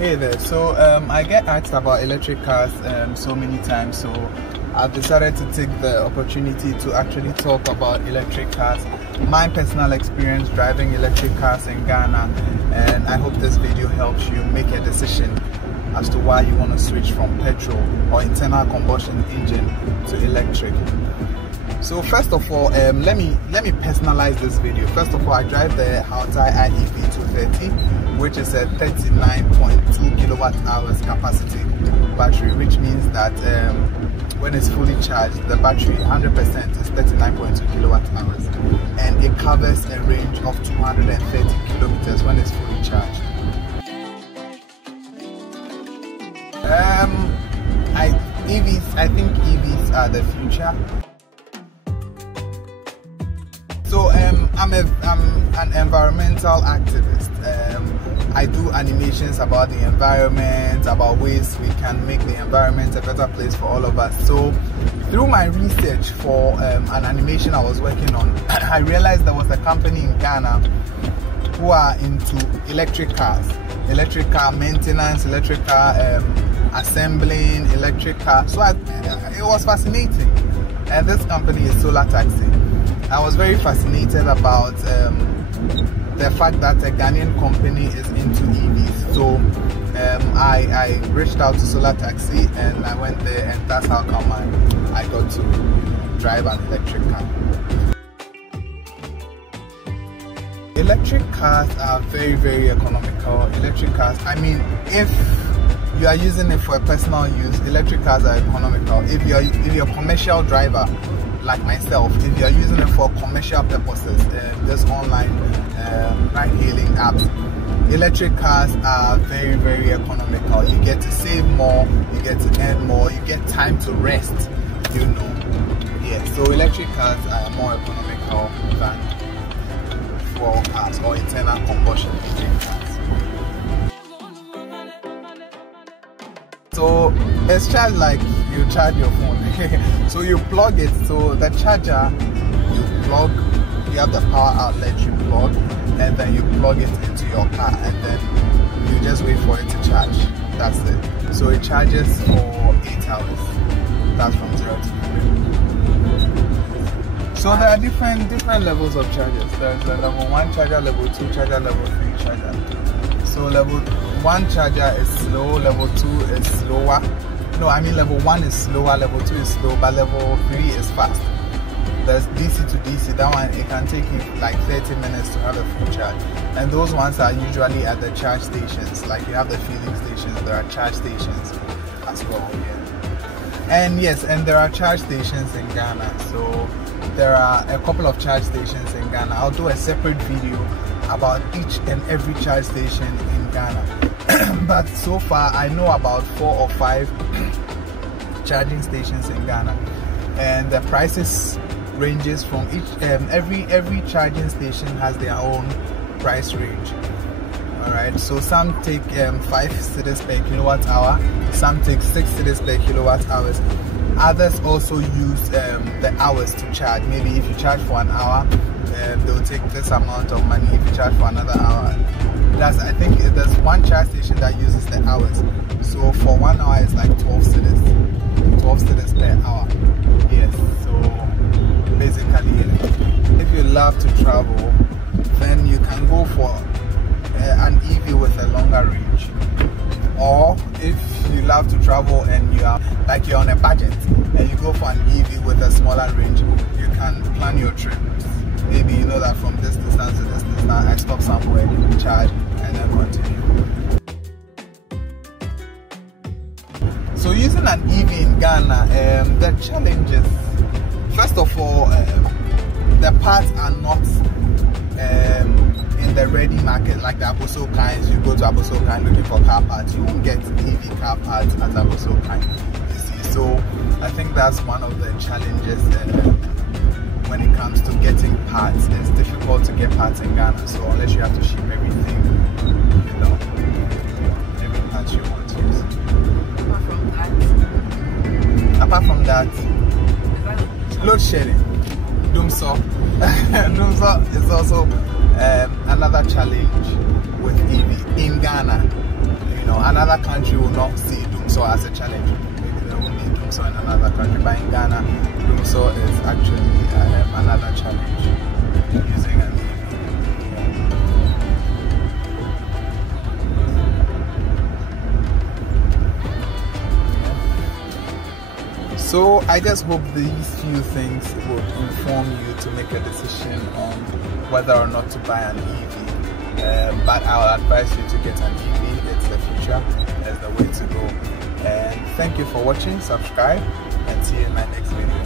Hey there. So I get asked about electric cars so many times, so I've decided to take the opportunity to actually talk about electric cars, my personal experience driving electric cars in Ghana, and I hope this video helps you make a decision as to why you want to switch from petrol or internal combustion engine to electric. So first of all, let me personalize this video. First of all, I drive the HAWTAI EV230, which is a 39.2 kilowatt hours capacity battery, which means that when it's fully charged, the battery 100% is 39.2 kilowatt hours, and it covers a range of 230 kilometers when it's fully charged. I think EVs are the future. So I'm an environmental activist. I do animations about the environment, about ways we can make the environment a better place for all of us. So through my research for an animation I was working on, I realized there was a company in Ghana who are into electric cars, electric car maintenance, electric car assembling, electric car. So it was fascinating. And this company is Solar Taxi. I was very fascinated about the fact that a Ghanaian company is into EVs. So I reached out to Solar Taxi and I went there, and that's how come I got to drive an electric car. Electric cars are very, very economical. Electric cars, I mean, if you are using it for a personal use, electric cars are economical. If you're a commercial driver like myself, if you are using it for commercial purposes, just online ride-hailing apps, electric cars are very, very economical. You get to save more, you get to earn more, you get time to rest, you know. Yeah, so electric cars are more economical than fuel cars or internal combustion engine cars. So it's charged like you charge your phone. So you plug it, so the charger you plug, you have the power outlet you plug, and then you plug it into your car, and then you just wait for it to charge. That's it. So it charges for 8 hours. That's from 0 to 100. So there are different levels of chargers. There's a level 1 charger, level 2 charger, level 3 charger. So level 1 charger is slow, level 2 is slower. No, I mean level 1 is slower, level 2 is slow, but level 3 is fast. There's DC to DC, that one, it can take you like 30 minutes to have a full charge. And those ones are usually at the charge stations, like you have the filling stations, there are charge stations as well here. And yes, and there are charge stations in Ghana, so there are a couple of charge stations in Ghana. I'll do a separate video about each and every charge station in Ghana. But so far I know about 4 or 5 charging stations in Ghana, and the prices ranges from each every charging station has their own price range. All right, so some take 5 cedis per kilowatt hour, some take 6 cedis per kilowatt hours. Others also use the hours to charge. Maybe if you charge for an hour, they'll take this amount of money. If you charge for another hour, I think there's one charge station that uses the hours. So for 1 hour, it's like 12 cedis per hour. Yes. So basically, if you love to travel, then you can go for an EV with a longer range. Or if you love to travel and you're on a budget and you go for an EV with a smaller range, you can plan your trip. Maybe you know that from this distance to this distance, I stop somewhere, charge, and then continue. So using an EV in Ghana, the challenges, first of all, the parts are not in the ready market like the Aboso kinds. You go to Aboso kind looking for car parts, you won't get EV car parts at Aboso kind. You see, so I think that's one of the challenges when it comes to getting parts. It's difficult to get parts in Ghana, so unless you have to ship everything, you know, every part you want to use. Apart from that, load shedding, Dumso is also another challenge with EV in Ghana. You know, another country will not see doomsor as a challenge. Maybe there won't be doomsor in another country, but in Ghana, doomsor is actually another challenge using an EV. So I just hope these few things will inform you to make a decision on whether or not to buy an EV. But I will advise you to get an EV. It's the future. It's the way to go. And thank you for watching. Subscribe and see you in my next video.